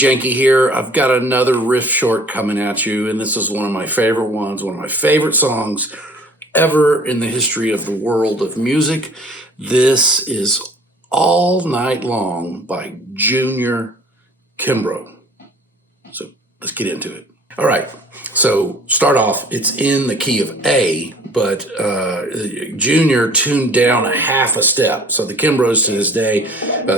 Janky here. I've got another riff short coming at you, and this is one of my favorite ones, one of my favorite songs ever in the history of the world of music. This is All Night Long by Junior Kimbrough. So let's get into it. All right, so start off, it's in the key of A, but Junior tuned down a half a step. So the Kimbroughs to this day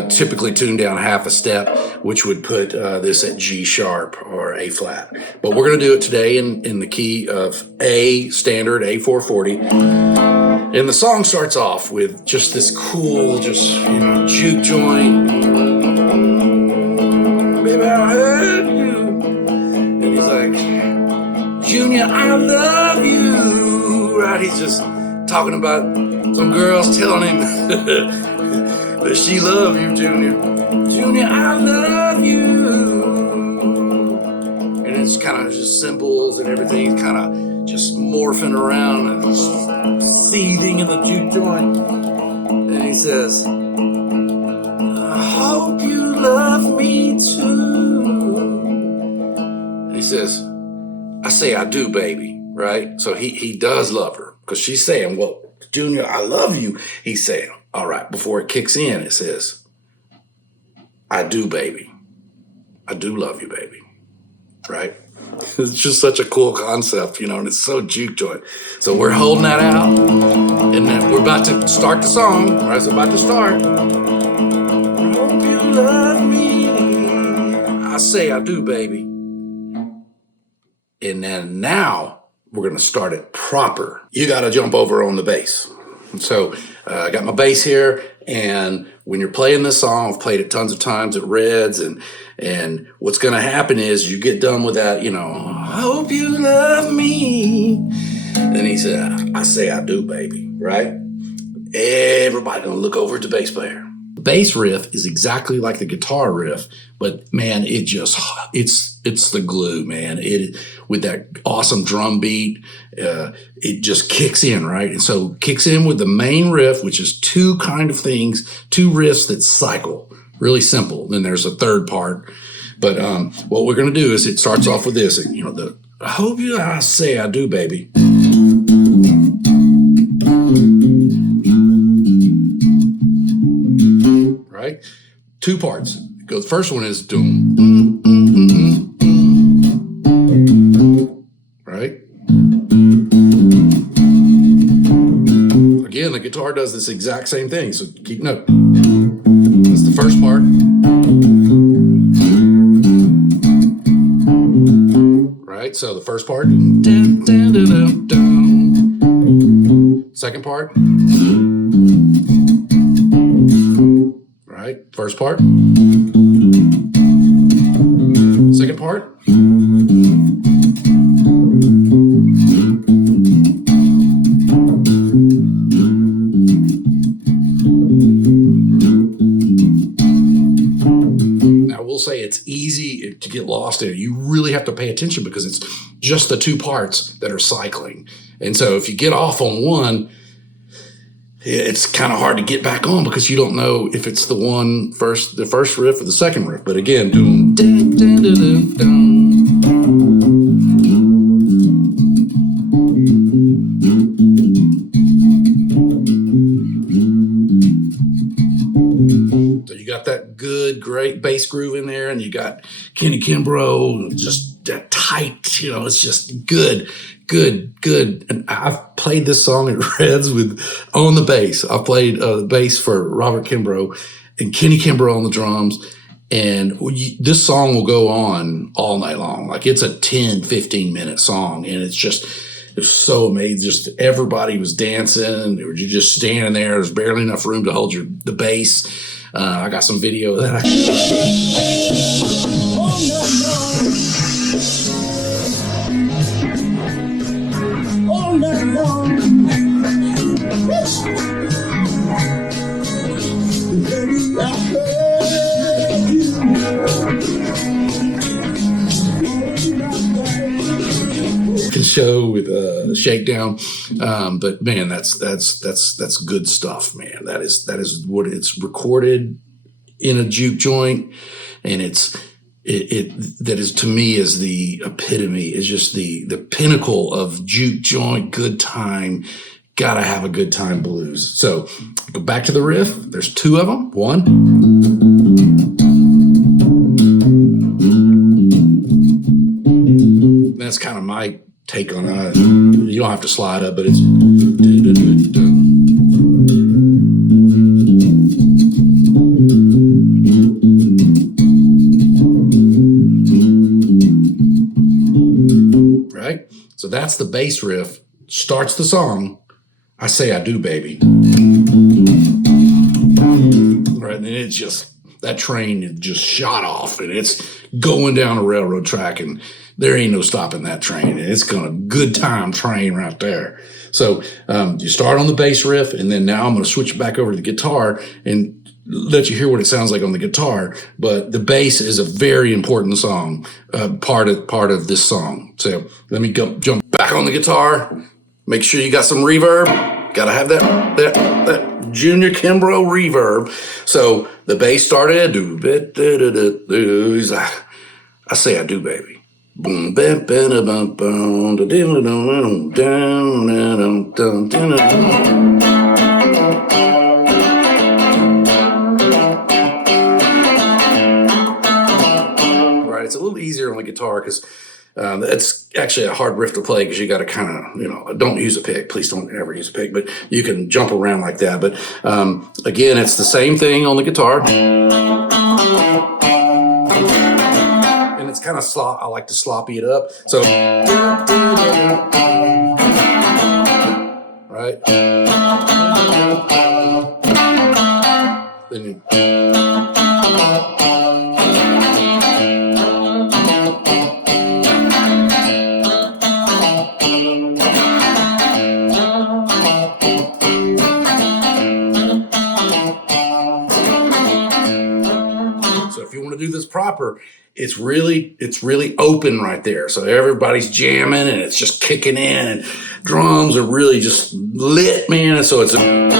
typically tune down half a step, which would put this at G sharp or A flat. But we're going to do it today in the key of A standard, A440. And the song starts off with just this cool, juke joint. Baby, I heard you. And he's like, Junior, I love you. Right? He's just talking about some girls telling him that she loves you, Junior. Junior, I love you. And it's kind of just cymbals and everything, kind of just morphing around and just seething in the juke joint. And he says, I hope you love me too. And he says, I say I do, baby, right? So he does love her because she's saying, well, Junior, I love you. He's saying, all right, before it kicks in, it says, I do, baby. I do love you, baby, right? It's just such a cool concept, and it's so juke joint. So we're holding that out, and then we're about to start the song. All right, it's about to start. I hope you love me. I say I do, baby. And then now we're going to start it proper. You got to jump over on the bass. So I got my bass here, and when you're playing this song, I've played it tons of times at Reds, and what's going to happen is you get done with that, I hope you love me. And he said, I say I do, baby, right? Everybody gonna look over at the bass player. The bass riff is exactly like the guitar riff, but man, it's the glue, man. It with that awesome drum beat, it just kicks in, right? And so kicks in with the main riff, which is two riffs that cycle. Really simple. Then there's a third part. But what we're gonna do is it starts off with this, I hope I say I do, baby. Right? Two parts. The first one is doom. Right? Again, the guitar does this exact same thing, so keep note. That's the first part. Right? So the first part. Second part. Right? First part. Second part. Now, we'll say it's easy to get lost in it. You really have to pay attention because it's just the two parts that are cycling. And so if you get off on one, it's kind of hard to get back on because you don't know if it's the first riff or the second riff. But again, doom, dun, dun, dun, dun, dun. So you got that good, great bass groove in there, and you got Kenny Kimbrough, just that tight, it's just good. And I've played this song at Reds on the bass. I played the bass for Robert Kimbrough and Kenny Kimbrough on the drums. And this song will go on all night long. Like it's a 10, 15 minute song. And it's so amazing. Just everybody was dancing. You're just standing there. There's barely enough room to hold the bass. I got some video of that. Show with a shakedown, but man, that's good stuff, man. That is what it's recorded in a juke joint, and it's that is, to me, is the epitome, is just the pinnacle of juke joint, good time, gotta have a good time blues. So go back to the riff. There's two of them. One. That's kind of my take on it. You don't have to slide up, but it's. Right? So that's the bass riff. Starts the song. I say I do, baby. Right? And it's just, that train just shot off and it's going down a railroad track and there ain't no stopping that train. It's gonna good time train right there. So you start on the bass riff, and then now I'm gonna switch back over to the guitar and let you hear what it sounds like on the guitar. But the bass is a very important song, part of this song. So let me jump back on the guitar. Make sure you got some reverb. Gotta have that Junior Kimbrough reverb. So the bass started. I say I do, baby. Boom, bam, bam, bam, bam, right, it's a little easier on the guitar because it's actually a hard riff to play because you got to kind of, don't use a pick. Please don't ever use a pick, but you can jump around like that. But again, it's the same thing on the guitar. And it's kind of I like to sloppy it up. So, right? Then you, do this proper, it's really open right there. So everybody's jamming and it's just kicking in and drums are really just lit, man. And so it's and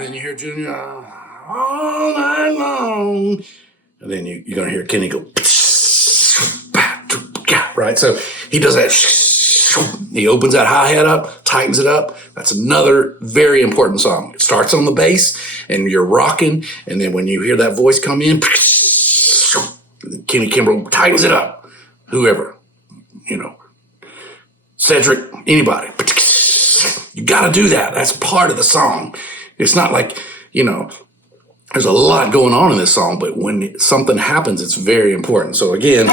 then you hear Junior all night long, and then you're gonna hear Kenny go. Right, so he does that. He opens that hi-hat up, tightens it up. That's another very important song. It starts on the bass, and you're rocking, and then when you hear that voice come in, Kenny Kimbrough tightens it up. Whoever, Cedric, anybody. You got to do that. That's part of the song. It's not like, there's a lot going on in this song, but when something happens, it's very important. So again,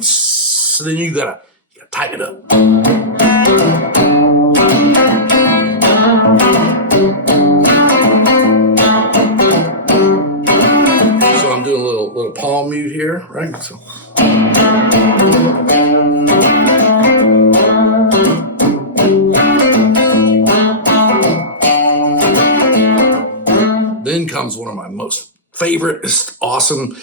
so then you gotta tighten it up. So I'm doing a little palm mute here, right? So. Then comes one of my most favorite, awesome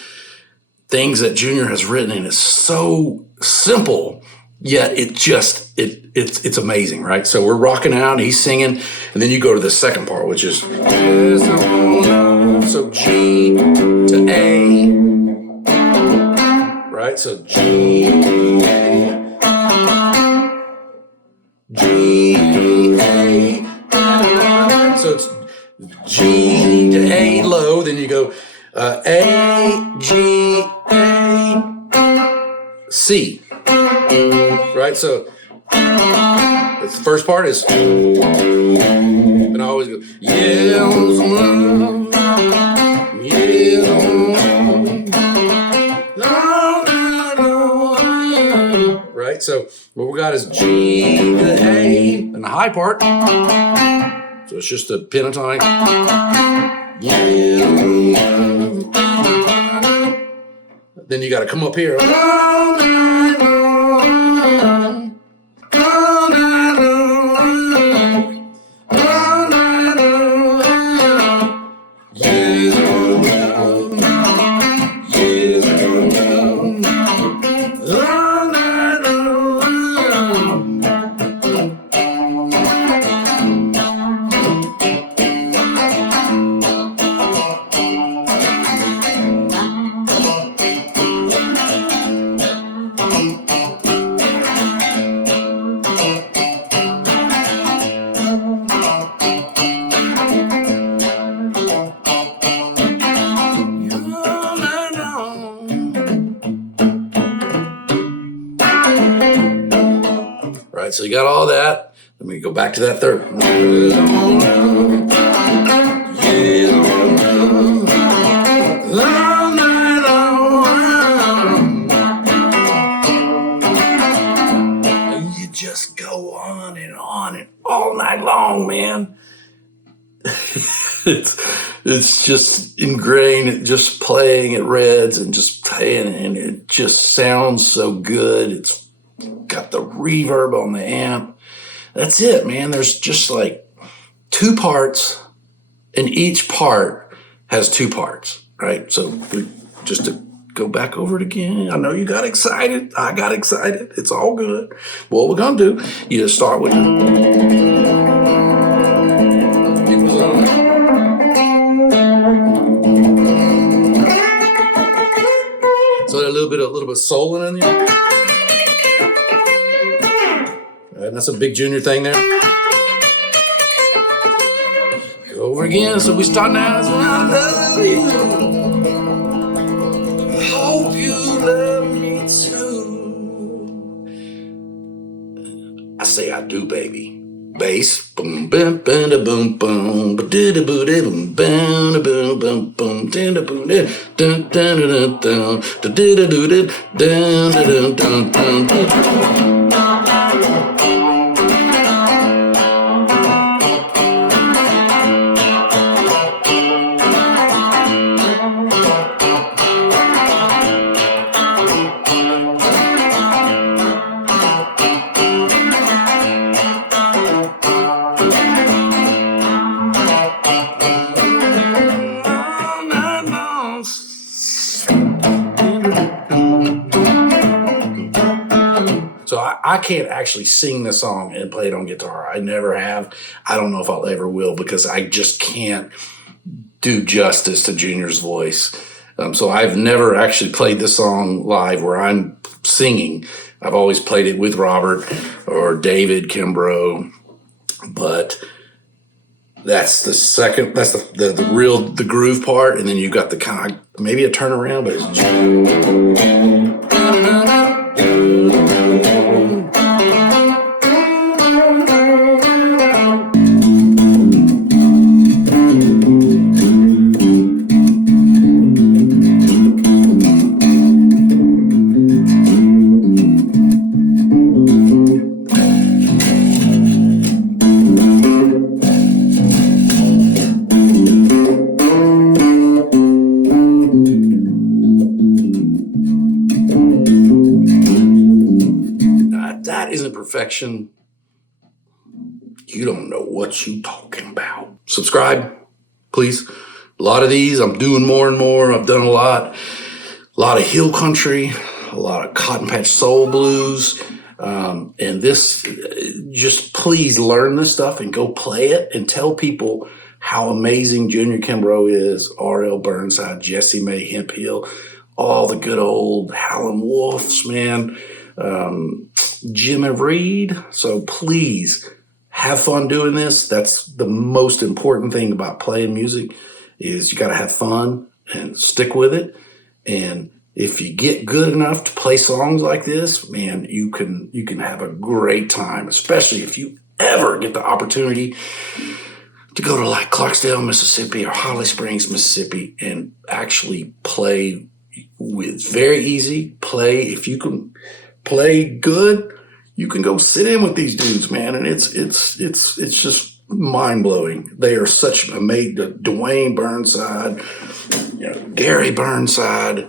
things that Junior has written, and it's so simple, yet it's amazing, right? So we're rocking out, he's singing, and then you go to the second part, which is so G to A, right? So G, A, so it's G to A low, then you go A, G, A, C, right? So that's the first part is, and I always go, right? So what we got is G to A, and the high part, so it's just a pentatonic. Then you got to come up here. right, so you got all that. Let me go back to that third. All night long. And you just go on and all night long, man. It's just ingrained, just playing at Reds and just playing, and it just sounds so good. It's got the reverb on the amp. That's it, man. There's just like 2 parts, and each part has 2 parts, right? So just to go back over it again, I know you got excited. I got excited. It's all good. What we're going to do, you just start with so a little bit of soul in there. And that's a big Junior thing there. Go over again. So we start now. So I love you. Hope you love me too. I say I do, baby. Bass, boom, boom, boom, boom, boom, boom, boom, boom, boom, boom, boom, boom, dun dun dun dun dun dun dun dun. So I can't actually sing the song and play it on guitar. I never have. I don't know if I'll ever will, because I just can't do justice to Junior's voice. So I've never actually played the song live where I'm singing. I've always played it with Robert or David Kimbrough, but that's the second. That's the real groove part, and then you got the kind of maybe a turnaround, but it's. That isn't perfection. You don't know what you talking about. Subscribe, please. A lot of these, I'm doing more and more. I've done a lot of hill country, a lot of cotton patch soul blues. And this, just please learn this stuff and go play it and tell people how amazing Junior Kimbrough is, R.L. Burnside, Jessie Mae Hemphill, all the good old Howlin' Wolves, man. Jimmy Reed. So please have fun doing this. That's the most important thing about playing music, is you got to have fun and stick with it. And if you get good enough to play songs like this, man, you can have a great time, especially if you ever get the opportunity to go to like Clarksdale, Mississippi or Holly Springs, Mississippi, and actually play with very easy play. If you can play good, you can go sit in with these dudes, man, and it's just mind blowing. They are such amazing. Dwayne Burnside, Gary Burnside.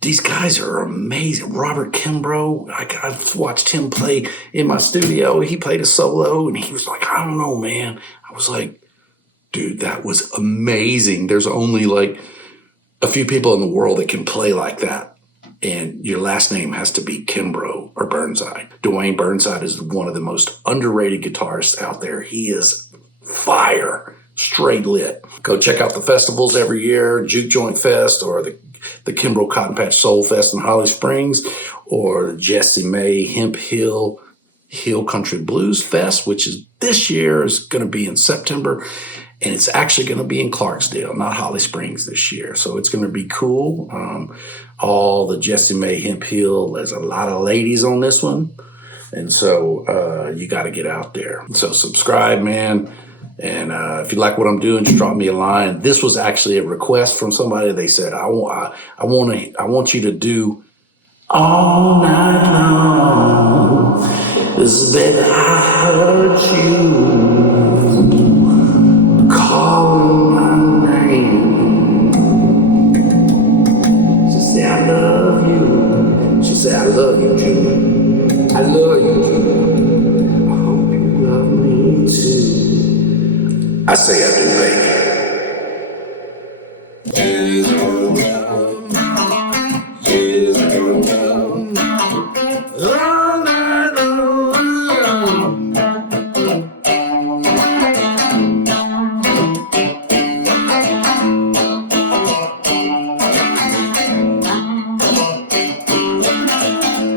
These guys are amazing. Robert Kimbrough, I've watched him play in my studio. He played a solo, and he was like, I don't know, man. I was like, dude, that was amazing. There's only like a few people in the world that can play like that. And your last name has to be Kimbrough or Burnside. Dwayne Burnside is one of the most underrated guitarists out there. He is fire, straight lit. Go check out the festivals every year, Juke Joint Fest, or the Kimbrough Cotton Patch Soul Fest in Holly Springs, or the Jessie Mae Hemphill Hill Country Blues Fest, which is this year, is going to be in September. And it's actually going to be in Clarksdale, not Holly Springs this year. So it's going to be cool. All the Jessie Mae Hemphill, there's a lot of ladies on this one. And so you got to get out there. So subscribe, man. And if you like what I'm doing, just drop me a line. This was actually a request from somebody. They said, I want you to do all night long. This is, baby, I heard you calling my name. She said, I love you. She said, I love you, Junior. I love you, Junior. I hope you love me too. I say I do, baby.